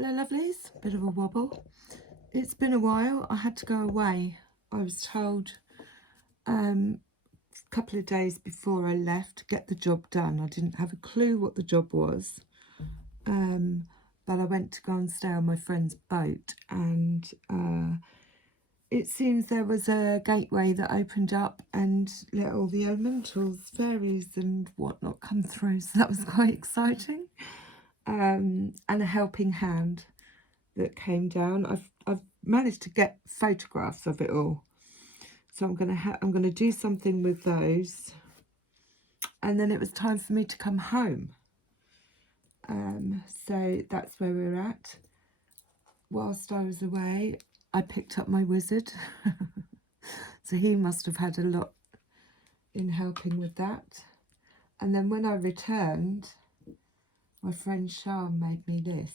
Hello lovelies, bit of a wobble. It's been a while. I had to go away. I was told a couple of days before I left to get the job done. I didn't have a clue what the job was, but I went to go and stay on my friend's boat, and it seems there was a gateway that opened up and let all the elementals, fairies and whatnot come through, so that was quite exciting. And a helping hand that came down. I've managed to get photographs of it all, so I'm gonna do something with those, and then it was time for me to come home. So that's where we're at. Whilst I was away, I picked up my wizard, so he must have had a lot in helping with that. And then when I returned, my friend Charm made me this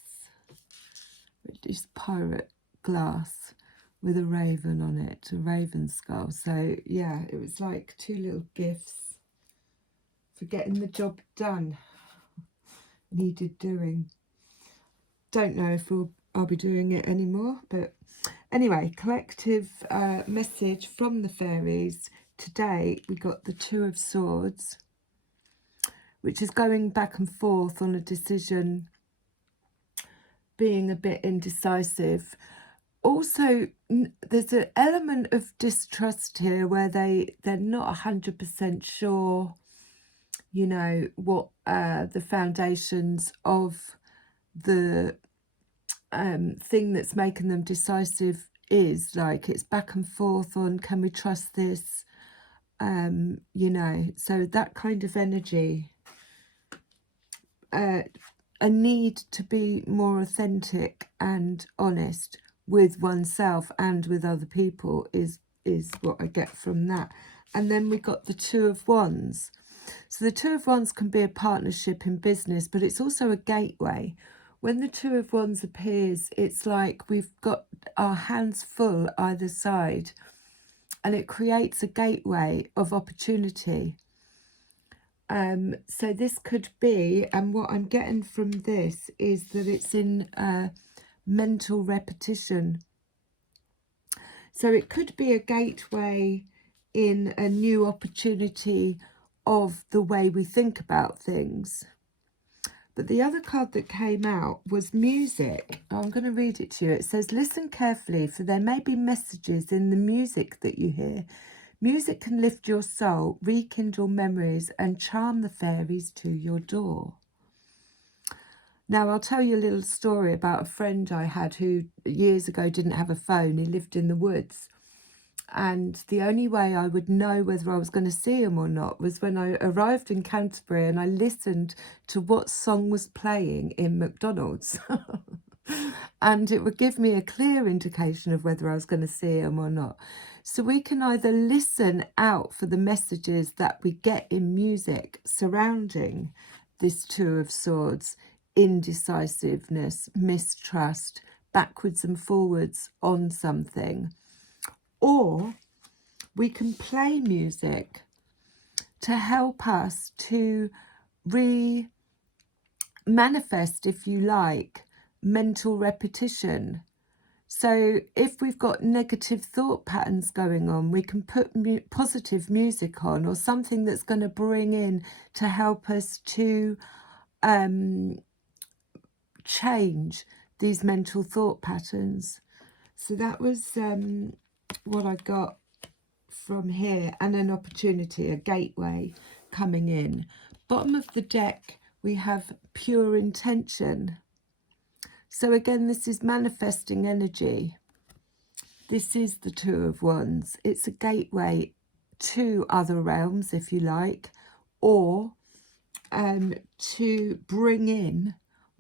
pirate glass with a raven on it, a raven skull. So yeah, it was like two little gifts for getting the job done. Needed doing. Don't know if I'll be doing it anymore, but anyway, collective message from the fairies. Today we got the Two of Swords, which is going back and forth on a decision, being a bit indecisive. Also, there's an element of distrust here where they're not 100% sure, you know, what the foundations of the thing that's making them decisive is. Like, it's back and forth on, can we trust this? You know, so that kind of energy, a need to be more authentic and honest with oneself and with other people is what I get from that. And then we got the Two of Wands. So the Two of Wands can be a partnership in business, but it's also a gateway. When the Two of Wands appears, it's like we've got our hands full either side, and it creates a gateway of opportunity. So this could be, and what I'm getting from this is that it's in mental repetition. So it could be a gateway in a new opportunity of the way we think about things. But the other card that came out was music. I'm going to read it to you. It says, listen carefully, for there may be messages in the music that you hear. Music can lift your soul, rekindle memories, and charm the fairies to your door. Now, I'll tell you a little story about a friend I had who years ago didn't have a phone. He lived in the woods. And the only way I would know whether I was going to see him or not was when I arrived in Canterbury and I listened to what song was playing in McDonald's. And it would give me a clear indication of whether I was going to see him or not. So we can either listen out for the messages that we get in music surrounding this Two of Swords, indecisiveness, mistrust, backwards and forwards on something. Or we can play music to help us to manifest, if you like, mental repetition. So if we've got negative thought patterns going on, we can put positive music on, or something that's going to bring in to help us to change these mental thought patterns. So that was what I got from here, and an opportunity, a gateway coming in. Bottom of the deck, we have pure intention. So again, this is manifesting energy. This is the Two of Wands. It's a gateway to other realms, if you like, or to bring in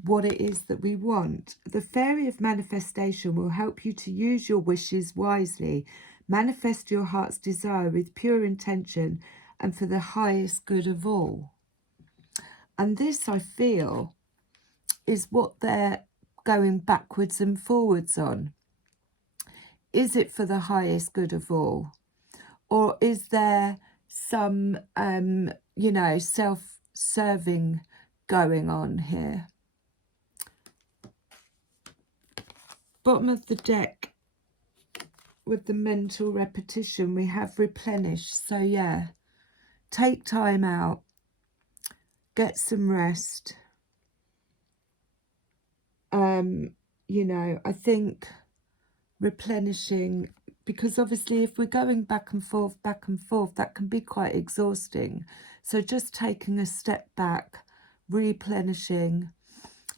what it is that we want. The Fairy of Manifestation will help you to use your wishes wisely, manifest your heart's desire with pure intention and for the highest good of all. And this, I feel, is what they're going backwards and forwards on. Is it for the highest good of all? Or is there some, you know, self-serving going on here? Bottom of the deck with the mental repetition, we have replenish. So yeah, take time out, get some rest. You know, I think replenishing, because obviously if we're going back and forth, that can be quite exhausting. So just taking a step back, replenishing,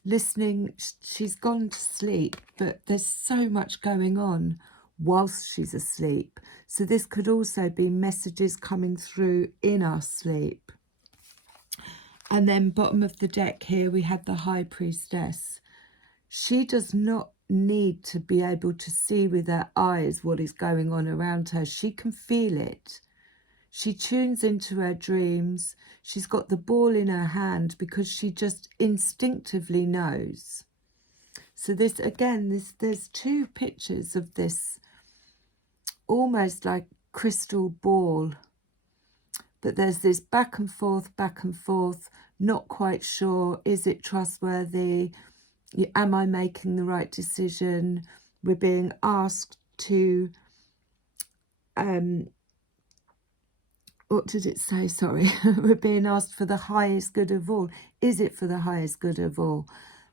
listening. She's gone to sleep, but there's so much going on whilst she's asleep. So this could also be messages coming through in our sleep. And then bottom of the deck here, we have the High Priestess. She does not need to be able to see with her eyes what is going on around her. She can feel it. She tunes into her dreams. She's got the ball in her hand because she just instinctively knows. So this, again, there's two pictures of this almost like crystal ball. But there's this back and forth, not quite sure. Is it trustworthy? Am I making the right decision? We're being asked to, what did it say? Sorry. We're being asked for the highest good of all. Is it for the highest good of all?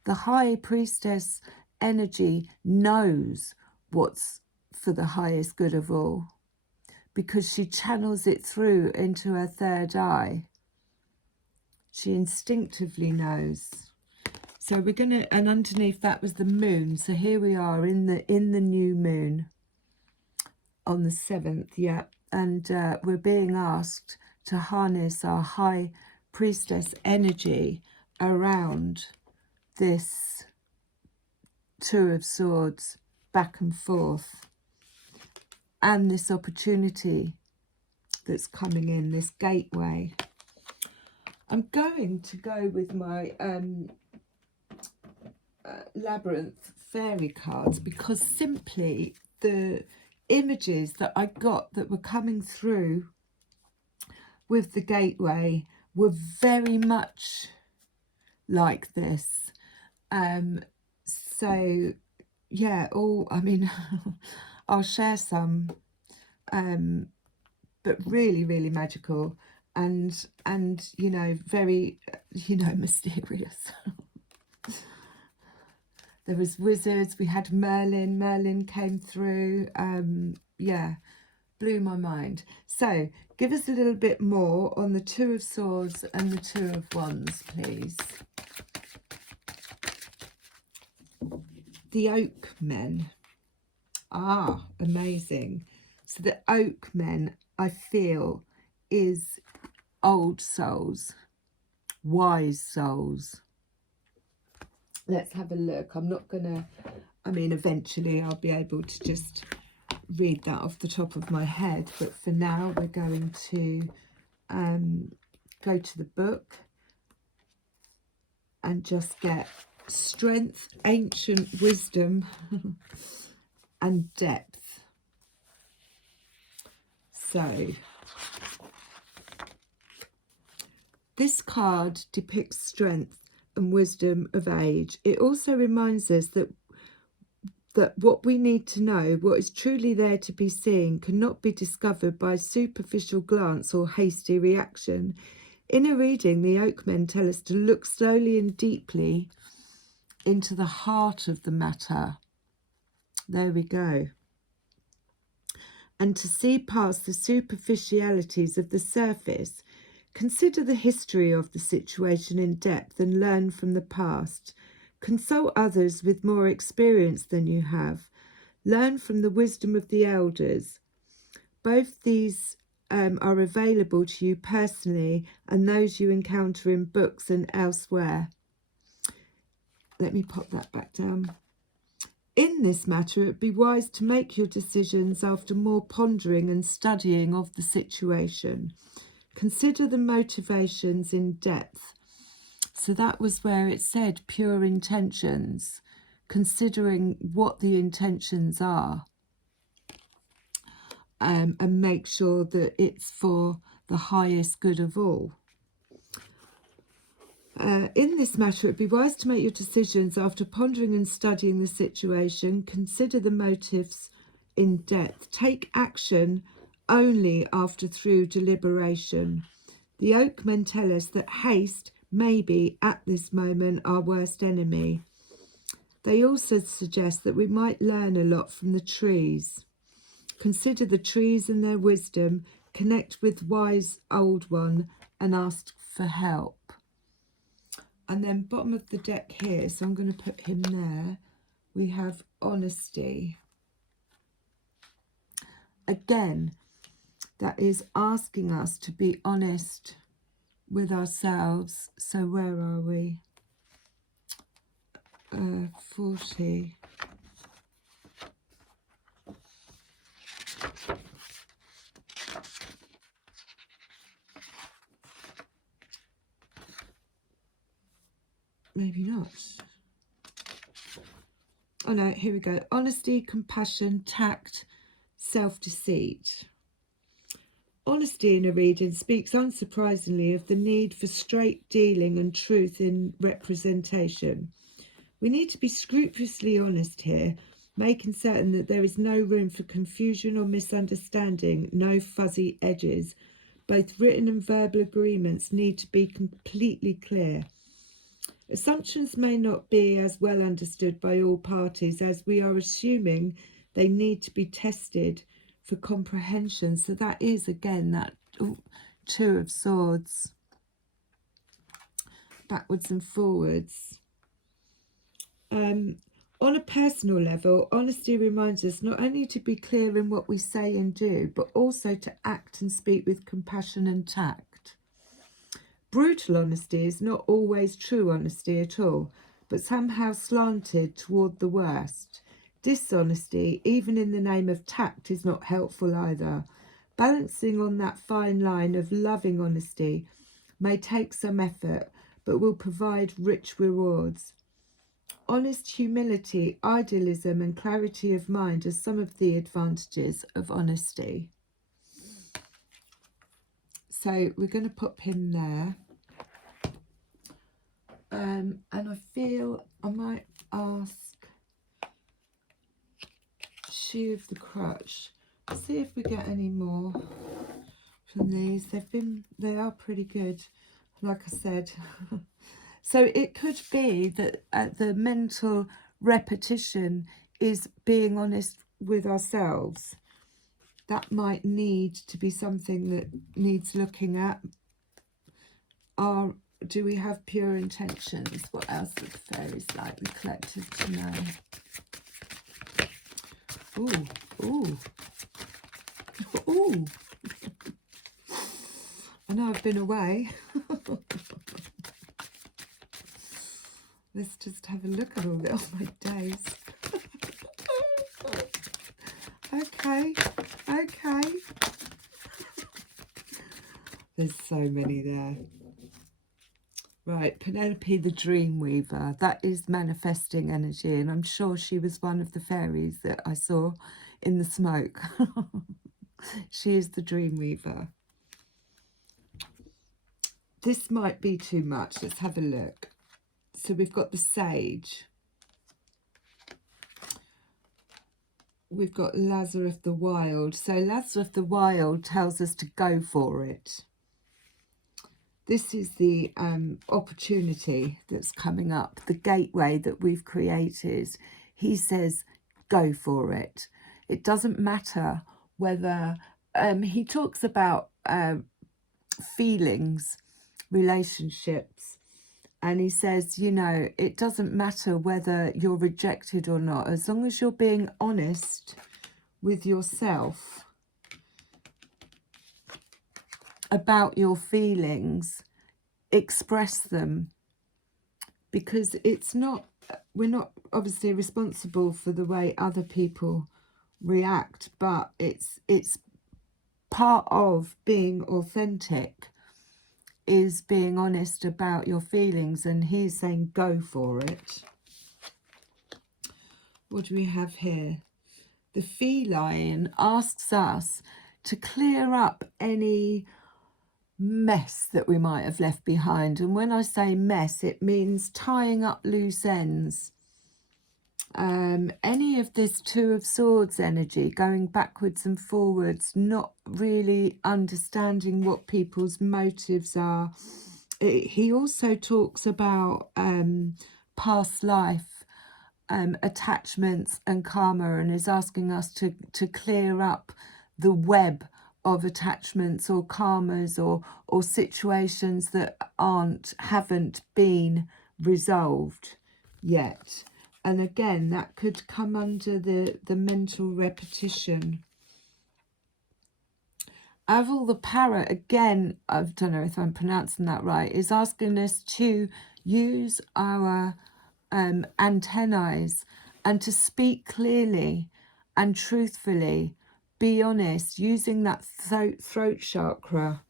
The High Priestess energy knows what's for the highest good of all because she channels it through into her third eye. She instinctively knows. So we're going to, and underneath that was the moon. So here we are in the new moon on the 7th, yeah. And we're being asked to harness our High Priestess energy around this Two of Swords, back and forth, and this opportunity that's coming in, this gateway. I'm going to go with my Labyrinth fairy cards because simply the images that I got that were coming through with the gateway were very much like this. So yeah, I mean, I'll share some, but really, really magical and you know, very, you know, mysterious. There was wizards, we had Merlin came through. Yeah, blew my mind. So give us a little bit more on the Two of Swords and the Two of Wands, please. The Oak Men. Ah, amazing. So the Oak Men, I feel, is old souls, wise souls. Let's have a look. I'm not gonna, I mean, eventually I'll be able to just read that off the top of my head, but for now we're going to go to the book and just get strength, ancient wisdom and depth. So this card depicts strength and wisdom of age. It also reminds us that what we need to know, what is truly there to be seen, cannot be discovered by a superficial glance or hasty reaction. In a reading, the Oak Men tell us to look slowly and deeply into the heart of the matter. There we go. And to see past the superficialities of the surface. Consider the history of the situation in depth and learn from the past. Consult others with more experience than you have. Learn from the wisdom of the elders. Both these are available to you personally and those you encounter in books and elsewhere. Let me pop that back down. In this matter, it would be wise to make your decisions after more pondering and studying of the situation. Consider the motivations in depth. So that was where it said pure intentions, considering what the intentions are, and make sure that it's for the highest good of all. In this matter, it would be wise to make your decisions after pondering and studying the situation. Consider the motives in depth. Take action only after through deliberation. The oak men tell us that haste may be, at this moment, our worst enemy. They also suggest that we might learn a lot from the trees. Consider the trees and their wisdom, connect with wise old one, and ask for help. And then bottom of the deck here, so I'm going to put him there, we have honesty. Again, that is asking us to be honest with ourselves. So where are we? 40. Maybe not. Oh no, here we go. Honesty, compassion, tact, self-deceit. Honesty in a reading speaks unsurprisingly of the need for straight dealing and truth in representation. We need to be scrupulously honest here, making certain that there is no room for confusion or misunderstanding, no fuzzy edges. Both written and verbal agreements need to be completely clear. Assumptions may not be as well understood by all parties as we are assuming they need to be tested for comprehension. So that is, again, that Two of Swords, backwards and forwards. On a personal level, honesty reminds us not only to be clear in what we say and do, but also to act and speak with compassion and tact. Brutal honesty is not always true honesty at all, but somehow slanted toward the worst. Dishonesty, even in the name of tact, is not helpful either. Balancing on that fine line of loving honesty may take some effort, but will provide rich rewards. Honest humility, idealism, and clarity of mind are some of the advantages of honesty. So we're going to put him there. And I feel I might ask She of the Crutch. See if we get any more from these. They are pretty good, like I said. So it could be that the mental repetition is being honest with ourselves. That might need to be something that needs looking at. Do we have pure intentions? What else would the fairies like the collective to know? Ooh, ooh, ooh. I know I've been away. Let's just have a look at all my days. Okay. There's so many there. Right, Penelope the Dream Weaver. That is manifesting energy, and I'm sure she was one of the fairies that I saw in the smoke. She is the Dream Weaver. This might be too much. Let's have a look. So we've got the Sage. We've got Lazarus the Wild. So Lazarus the Wild tells us to go for it. This is the opportunity that's coming up, the gateway that we've created. He says, go for it. It doesn't matter whether... he talks about feelings, relationships, and he says, you know, it doesn't matter whether you're rejected or not, as long as you're being honest with yourself about your feelings, express them, because we're not obviously responsible for the way other people react, but it's part of being authentic is being honest about your feelings, and he's saying go for it. What do we have here? The feline asks us to clear up any mess that we might have left behind. And when I say mess, it means tying up loose ends. Any of this Two of Swords energy, going backwards and forwards, not really understanding what people's motives are. He also talks about past life attachments and karma, and is asking us to clear up the web of attachments or karmas or situations that haven't been resolved yet. And again, that could come under the mental repetition. Aval the parrot, again, I don't know if I'm pronouncing that right, is asking us to use our antennae and to speak clearly and truthfully, be honest, using that throat chakra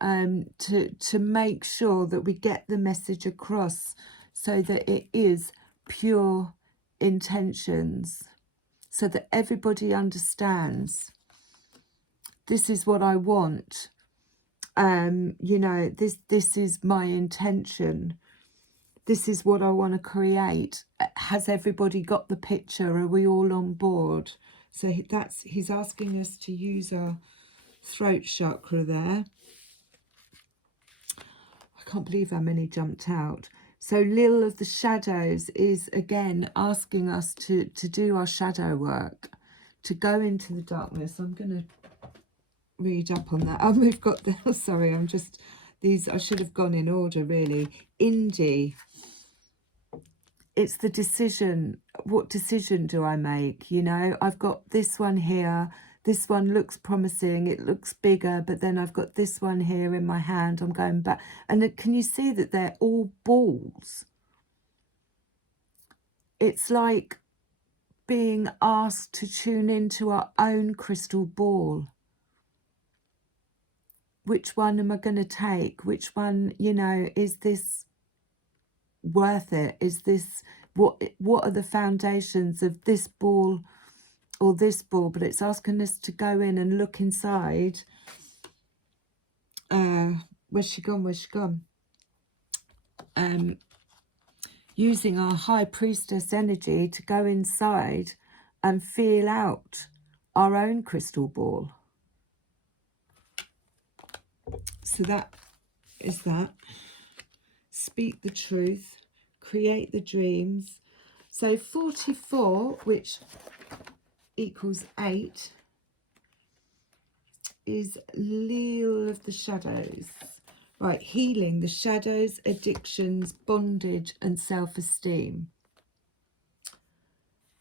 to make sure that we get the message across so that it is pure intentions, so that everybody understands this is what I want. You know, this is my intention. This is what I want to create. Has everybody got the picture? Are we all on board? So he's asking us to use our throat chakra there. I can't believe how many jumped out. So Lil of the Shadows is again asking us to do our shadow work, to go into the darkness. I'm going to read up on that. Oh, we've got the, sorry, I'm just, these, I should have gone in order really. Indie. It's the decision. What decision do I make? You know, I've got this one here. This one looks promising. It looks bigger, but then I've got this one here in my hand. I'm going back. And can you see that they're all balls? It's like being asked to tune into our own crystal ball. Which one am I going to take? Which one, you know, is this worth it? Is this, what are the foundations of this ball or this ball? But it's asking us to go in and look inside. Where's she gone? Where's she gone? Using our high priestess energy to go inside and feel out our own crystal ball. So that is that. Speak the truth, create the dreams. So 44, which equals 8, is Lil of the Shadows. Right, healing the shadows, addictions, bondage, and self-esteem.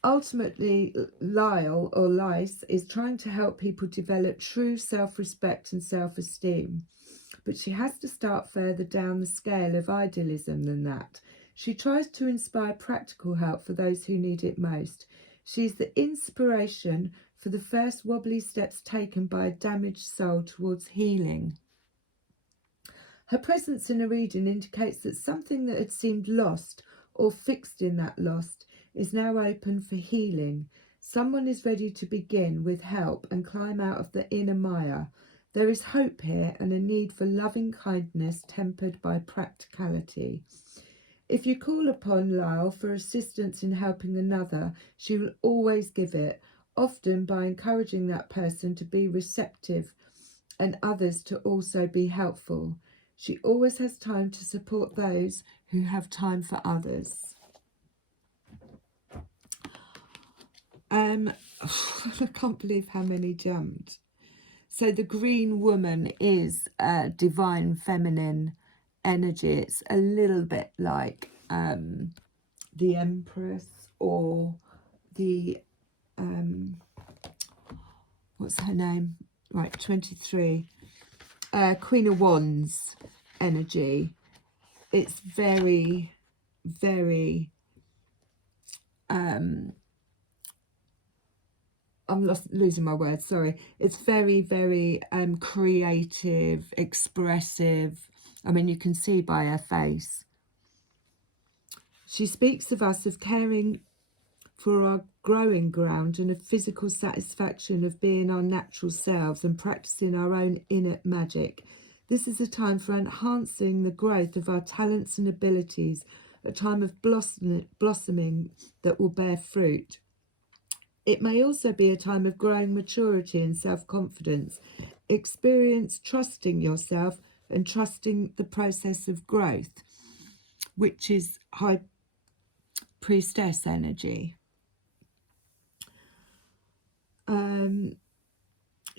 Ultimately, Lyle, or Lice, is trying to help people develop true self-respect and self-esteem. But she has to start further down the scale of idealism than that. She tries to inspire practical help for those who need it most. She's the inspiration for the first wobbly steps taken by a damaged soul towards healing. Her presence in a reading indicates that something that had seemed lost or fixed in that lost is now open for healing. Someone is ready to begin with help and climb out of the inner mire. There is hope here and a need for loving kindness tempered by practicality. If you call upon Lyle for assistance in helping another, she will always give it, often by encouraging that person to be receptive and others to also be helpful. She always has time to support those who have time for others. I can't believe how many jumped. So the green woman is divine feminine energy. It's a little bit like the Empress or the, what's her name? Right, 23. Queen of Wands energy. It's very, very, I'm losing my words, sorry. It's very, very creative, expressive. I mean, you can see by her face. She speaks of us of caring for our growing ground and of physical satisfaction of being our natural selves and practicing our own inner magic. This is a time for enhancing the growth of our talents and abilities, a time of blossoming that will bear fruit. It may also be a time of growing maturity and self-confidence. Experience trusting yourself and trusting the process of growth, which is High Priestess energy.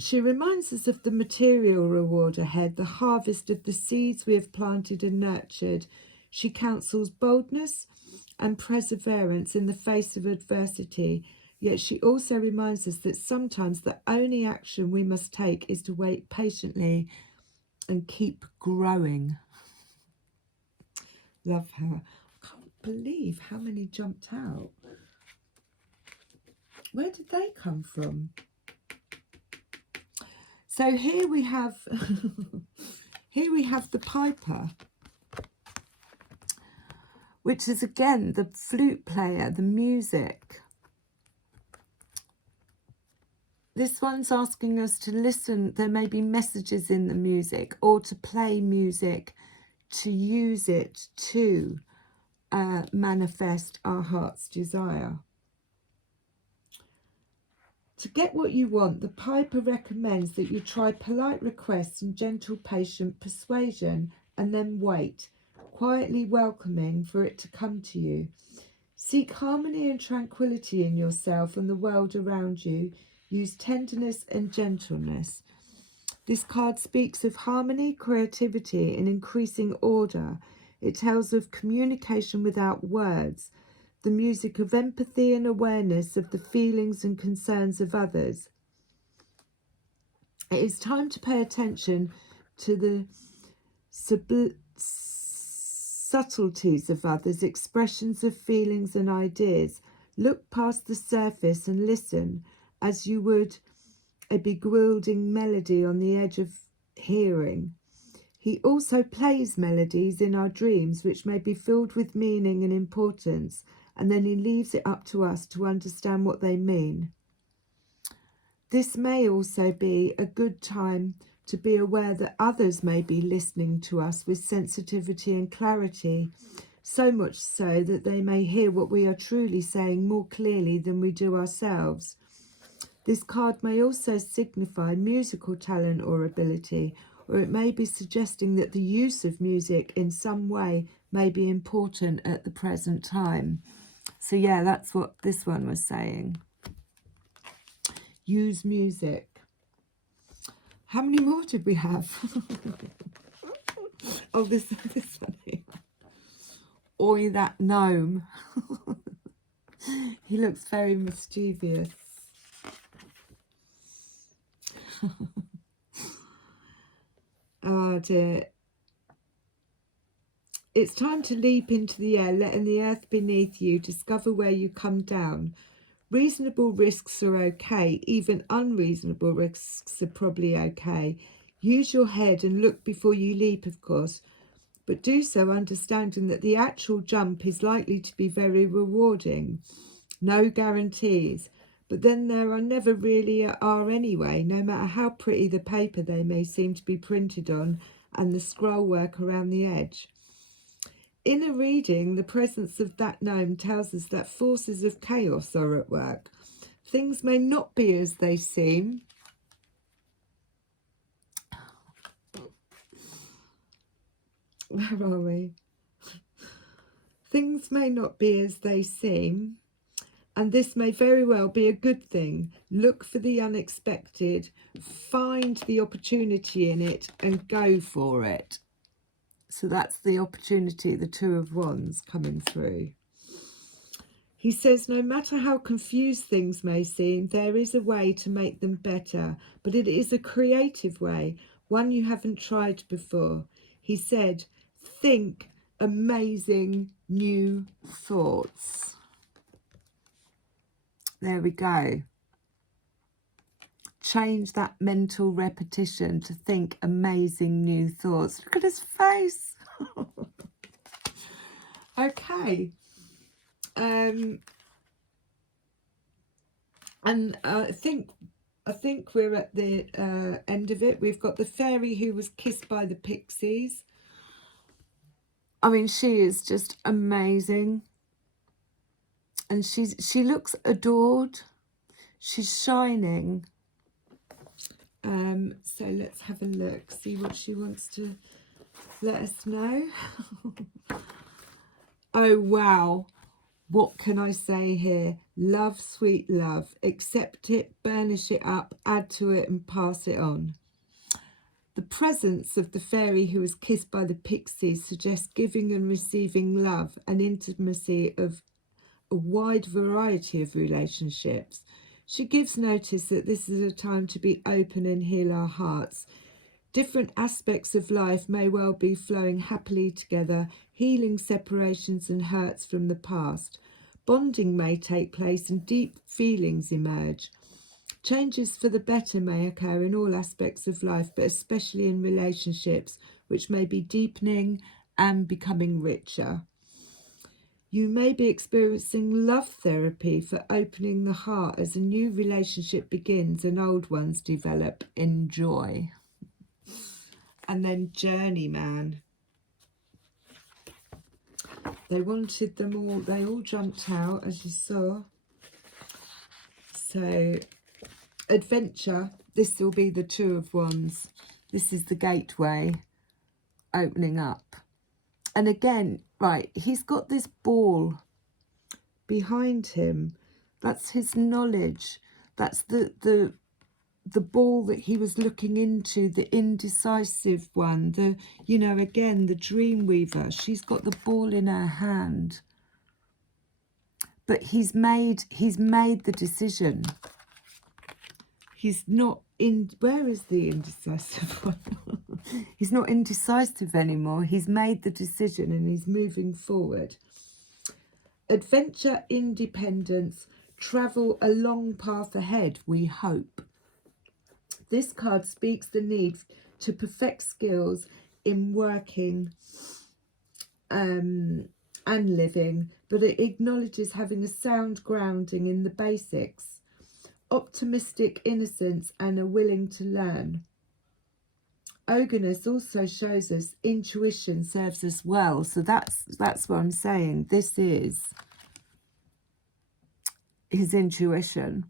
She reminds us of the material reward ahead, the harvest of the seeds we have planted and nurtured. She counsels boldness and perseverance in the face of adversity, yet she also reminds us that sometimes the only action we must take is to wait patiently and keep growing. Love her. I can't believe how many jumped out. Where did they come from? So here we have here we have the piper, which is again the flute player, the music. This one's asking us to listen. There may be messages in the music, or to play music, to use it to manifest our heart's desire. To get what you want, the piper recommends that you try polite requests and gentle, patient persuasion, and then wait, quietly welcoming for it to come to you. Seek harmony and tranquility in yourself and the world around you. Use tenderness and gentleness. This card speaks of harmony, creativity, and increasing order. It tells of communication without words, the music of empathy and awareness of the feelings and concerns of others. It is time to pay attention to the subtleties of others, expressions of feelings and ideas. Look past the surface and listen as you would a bewildering melody on the edge of hearing. He also plays melodies in our dreams which may be filled with meaning and importance, and then he leaves it up to us to understand what they mean. This may also be a good time to be aware that others may be listening to us with sensitivity and clarity, so much so that they may hear what we are truly saying more clearly than we do ourselves. This card may also signify musical talent or ability, or it may be suggesting that the use of music in some way may be important at the present time. So yeah, that's what this one was saying. Use music. How many more did we have? Oh, this one here. Oi, that gnome. He looks very mischievous. Oh dear. It's time to leap into the air, letting the earth beneath you discover where you come down. Reasonable risks are okay, even unreasonable risks are probably okay. Use your head and look before you leap, of course, but do so understanding that the actual jump is likely to be very rewarding. No guarantees, but then there are never really are anyway, no matter how pretty the paper they may seem to be printed on and the scroll work around the edge. In a reading, the presence of that gnome tells us that forces of chaos are at work. Things may not be as they seem. Where are we? Things may not be as they seem, and this may very well be a good thing. Look for the unexpected, find the opportunity in it, and go for it. So that's the opportunity, the Two of Wands coming through. He says, no matter how confused things may seem, there is a way to make them better, but it is a creative way, one you haven't tried before. He said, think amazing new thoughts. There we go. Change that mental repetition to think amazing new thoughts. Look at his face. Okay. And I think I think we're at the end of it. We've got the fairy who was kissed by the pixies. I mean, she is just amazing. And she looks adored. She's shining. So let's have a look, see what she wants to let us know. Oh, wow. What can I say here? Love, sweet love. Accept it, burnish it up, add to it and pass it on. The presence of the fairy who was kissed by the pixies suggests giving and receiving love and intimacy of a wide variety of relationships. She gives notice that this is a time to be open and heal our hearts. Different aspects of life may well be flowing happily together, healing separations and hurts from the past. Bonding may take place and deep feelings emerge. Changes for the better may occur in all aspects of life, but especially in relationships, which may be deepening and becoming richer. You may be experiencing love therapy for opening the heart as a new relationship begins and old ones develop. Enjoy. And then Journeyman. They wanted them all, they all jumped out, as you saw. So, adventure, this will be the Two of Wands. This is the gateway opening up. And again, right, he's got this ball behind him. That's his knowledge. That's the ball that he was looking into, the indecisive one, the, you know, again, the dream weaver. She's got the ball in her hand. But he's made the decision. He's not in, where is the indecisive one? He's not indecisive anymore. He's made the decision and he's moving forward. Adventure, independence, travel a long path ahead, we hope. This card speaks the need to perfect skills in working and living, but it acknowledges having a sound grounding in the basics, optimistic innocence and a willing to learn. Ogreness also shows us intuition serves us well. So that's what I'm saying. This is his intuition.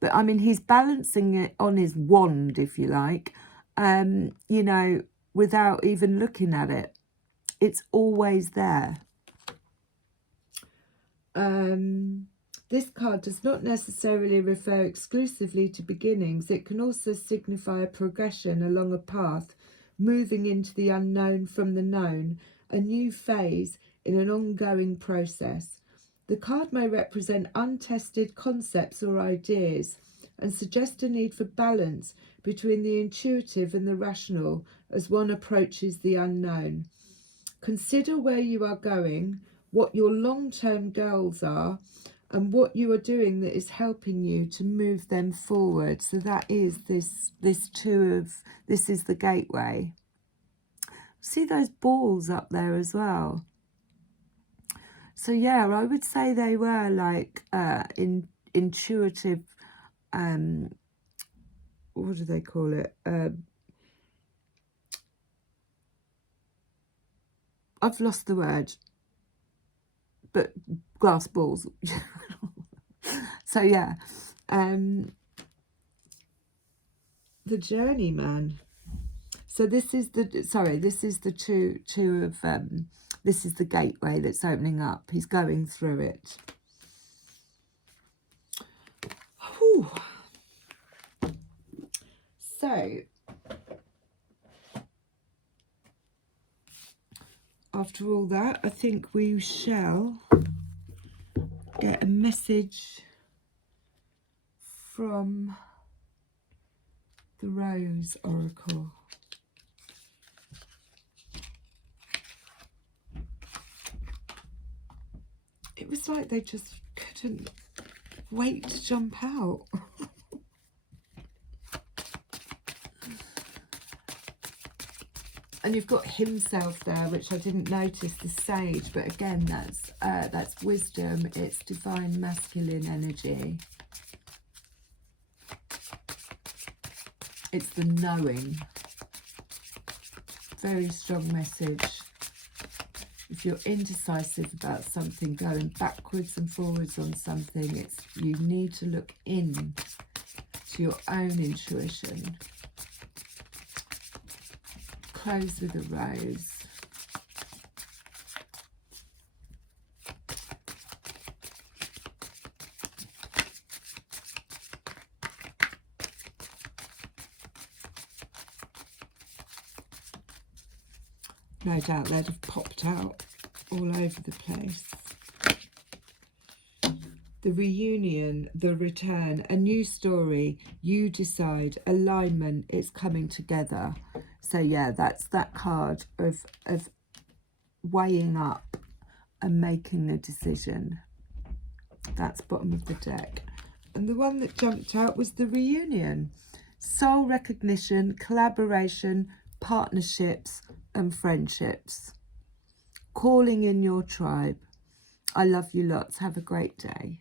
But I mean, he's balancing it on his wand, if you like, you know, without even looking at it. It's always there. This card does not necessarily refer exclusively to beginnings. It can also signify a progression along a path, moving into the unknown from the known, a new phase in an ongoing process. The card may represent untested concepts or ideas and suggest a need for balance between the intuitive and the rational as one approaches the unknown. Consider where you are going, what your long-term goals are, and what you are doing that is helping you to move them forward. So that is this is the gateway. See those balls up there as well. So yeah, I would say they were like intuitive, what do they call it? I've lost the word, but glass balls. So yeah, the Journeyman. So this is the two of this is the gateway that's opening up. He's going through it. Whew. So after all that, I think we shall get a message from the Rose Oracle. It was like they just couldn't wait to jump out. And you've got himself there, which I didn't notice, the sage, but again, that's wisdom. It's divine masculine energy. It's the knowing. Very strong message. If you're indecisive about something, going backwards and forwards on something, you need to look in to your own intuition. Close with a rose. No doubt they'd have popped out all over the place. The reunion, the return, a new story, you decide, alignment, it's coming together. So yeah, that's that card of weighing up and making a decision. That's bottom of the deck. And the one that jumped out was the reunion. Soul recognition, collaboration, partnerships and friendships. Calling in your tribe. I love you lots. Have a great day.